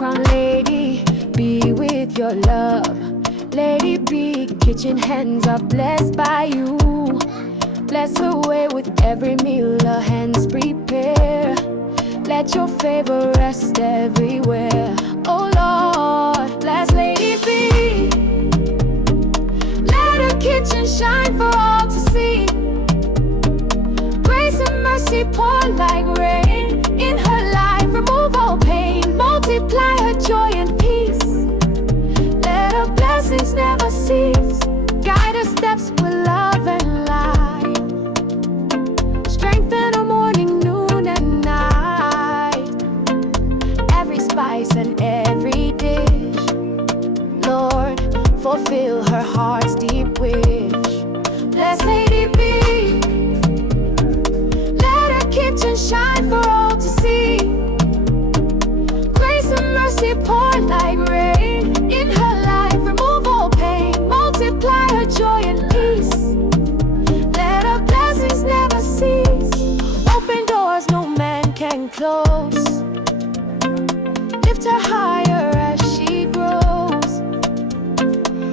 crown, lady, be with your love. Lady B, kitchen hands are blessed by you. Bless her way with every meal her hands prepare. Let your favor rest everywhere. Oh Lord, bless Lady B. Let her kitchen shine for all to see. Grace and mercy pour like rain in her life. Remove all pain, multiply her joy and peace. Let her blessings never cease. Guide her steps with love and light. Strengthen her morning, noon and night. Every spice and every dish, Lord, fulfill her heart's deep wish. Bless Lady B. Let her kitchen shine for all to see. Grace and mercy pour like rain in her life. Remove all pain, multiply her joy and peace. Let her blessings never cease. Open doors no man can close. Lift her higher as she grows.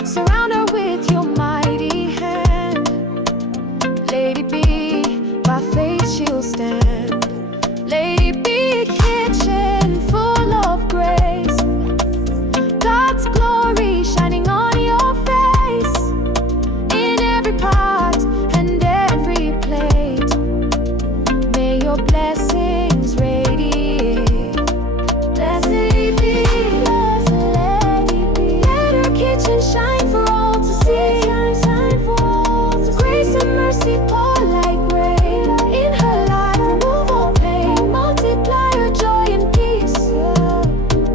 Surround her with your mighty hand. Lady B, by faith she'll stand. Lady B, kitchen full of grace. God's glory shining on your face. In every pot and every plate, may your blessings radiate. Bless Lady B, bless Lady B. Let her kitchen shine for all to see. Grace and mercy pour like rain in her life. Remove all pain, multiply her joy and peace.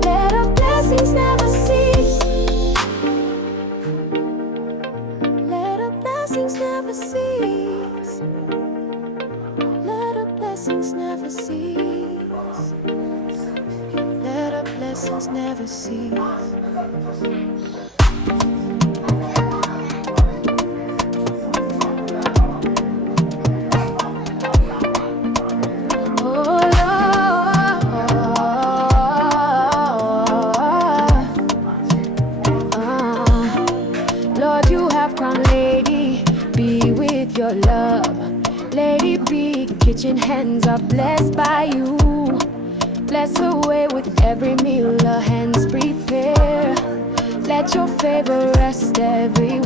Let her blessings never cease. Let her blessings never cease. Let her blessings never cease. Let her blessings never cease. Lord, you have crowned Lady B with your love. Lady B, kitchen hands are blessed by you. Bless her way with every meal her hands prepare. Let your favor rest everywhere.